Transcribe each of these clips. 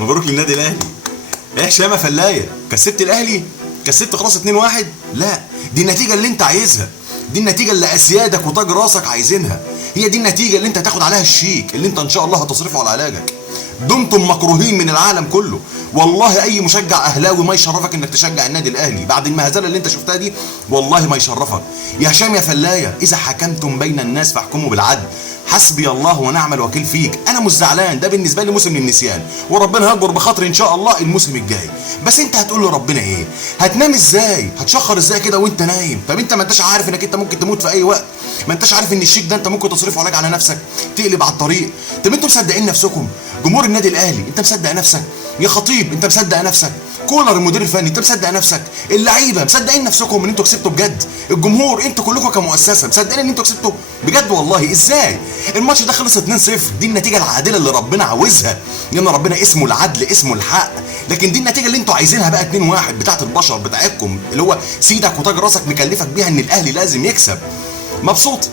مبروك للنادي الاهلي. ايه هشام فلايه، كسبت الاهلي؟ كسبت خلاص 2-1؟ لا، دي النتيجه اللي انت عايزها، دي النتيجه اللي اسيادك وتاج راسك عايزينها، هي دي النتيجه اللي انت هتاخد عليها الشيك اللي انت ان شاء الله هتصرفه على علاجك. دمتم مكروهين من العالم كله. والله اي مشجع اهلاوي ما يشرفك انك تشجع النادي الاهلي بعد المهزله اللي انت شفتها دي، والله ما يشرفك. يا هشام يا فلايه، اذا حكمتم بين الناس فاحكموا بالعدل، حسبي الله ونعم الوكيل فيك. انا مش زعلان، ده بالنسبه لي موسم للنسيان، وربنا هيجبر بخاطري ان شاء الله الموسم الجاي. بس انت هتقول له ربنا ايه؟ هتنام ازاي؟ هتشخر ازاي كده وانت نايم؟ طب انت ما انتش عارف انك انت ممكن تموت في اي وقت؟ ما انتش عارف ان الشيك ده انت ممكن تصرفه علاج على نفسك، تقلب على الطريق؟ طب انتوا مصدقين نفسكم؟ جمهور النادي الاهلي انت مصدق نفسك؟ يا خطيب انت مصدق نفسك؟ كولر المدير الفني انت مصدق نفسك؟ اللعيبه مصدقين نفسكم ان انتوا كسبتوا بجد؟ الجمهور انتوا كلكم كمؤسسه مصدقين ان انتوا كسبتوا بجد؟ والله ازاي؟ الماتش ده خلص 2-0، دي النتيجه العادله اللي ربنا عاوزها، لان ربنا اسمه العدل، اسمه الحق. لكن دي النتيجه اللي انتوا عايزينها بقى 2-1 بتاعت البشر بتاعتكم، اللي هو سيدك وتاج راسك مكلفك بيها ان الاهلي لازم يكسب. مبسوط؟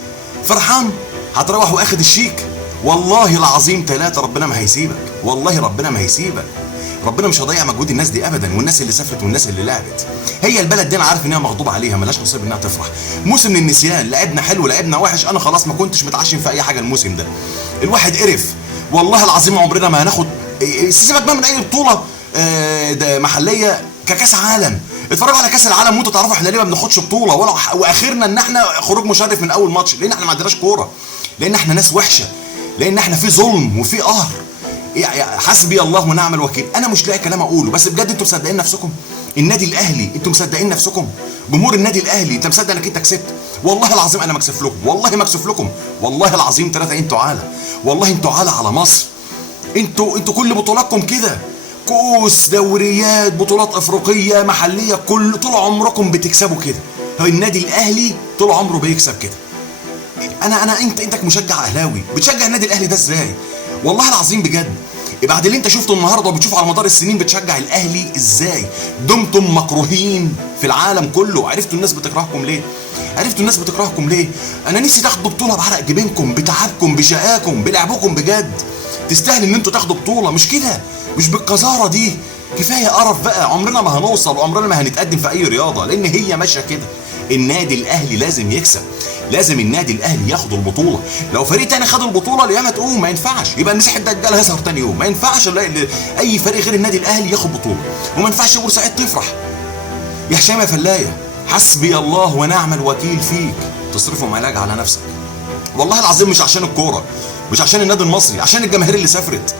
فرحان؟ هتروح واخد الشيك؟ والله العظيم 3 ربنا ما هيسيبك، والله ربنا ما هيسيبك. ربنا مش هيضيع مجهود الناس دي ابدا، والناس اللي سافرت والناس اللي لعبت. هي البلد دي انا عارف ان هي مغضوب عليها، ملهاش نصيب انها تفرح. موسم للنسيان، لعبنا حلو لعبنا وحش، انا خلاص ما كنتش متعشم في اي حاجه الموسم ده. الواحد قرف والله العظيم. عمرنا ما هناخد، سيبك بقى من اي بطوله ده محليه ككاس عالم. اتفرجوا على كاس العالم وانتوا تعرفوا احنا ليه ما بناخدش بطوله، واخرنا ان احنا خروج مشرف من اول ماتش، لان احنا ما عندناش كوره، لان احنا ناس وحشه، لان احنا في ظلم وفي قهر. حسبي الله ونعم الوكيل. انا مش لاقي كلام اقوله، بس بجد انتوا مصدقين نفسكم؟ النادي الاهلي انتوا مصدقين نفسكم؟ جمهور النادي الاهلي انت مصدق انك انت كسبت؟ والله العظيم انا مكسف لكم، والله مكسوف لكم، والله العظيم 3. انتوا عالة، والله انتوا عالة على مصر. انتوا كل بطولاتكم كده، كؤوس، دوريات، بطولات افريقيه، محليه، كل طول عمركم بتكسبوا كده. هو النادي الاهلي طول عمره بيكسب كده. انت كمشجع اهلاوي بتشجع النادي الاهلي ده ازاي؟ والله العظيم بجد بعد اللي انت شفته النهارده وبتشوفه على مدار السنين بتشجع الاهلي ازاي؟ دمتم مكروهين في العالم كله. عرفتوا الناس بتكرهكم ليه؟ عرفتوا الناس بتكرهكم ليه؟ انا نفسي تاخدوا بطوله بعرق جبينكم، بتعبكم، بشقاكم، بلعبكم بجد. تستاهل ان انتوا تاخدوا بطوله، مش كده، مش بالقذاره دي. كفايه قرف بقى، عمرنا ما هنوصل وعمرنا ما هنتقدم في اي رياضه، لان هي ماشيه كده. النادي الاهلي لازم يكسب، لازم النادي الاهلي ياخد البطوله. لو فريق تاني خد البطوله القيامه تقوم، ما ينفعش. يبقى المسيح الدجال هيظهر تاني يوم، ما ينفعش اي فريق غير النادي الاهلي ياخد بطوله، وما ينفعش بورسعيد تفرح. يا هشام يا فلايه، حسبي الله ونعم الوكيل فيك. تصرفوا علاج على نفسك، والله العظيم مش عشان الكوره، مش عشان النادي المصري، عشان الجماهير اللي سافرت.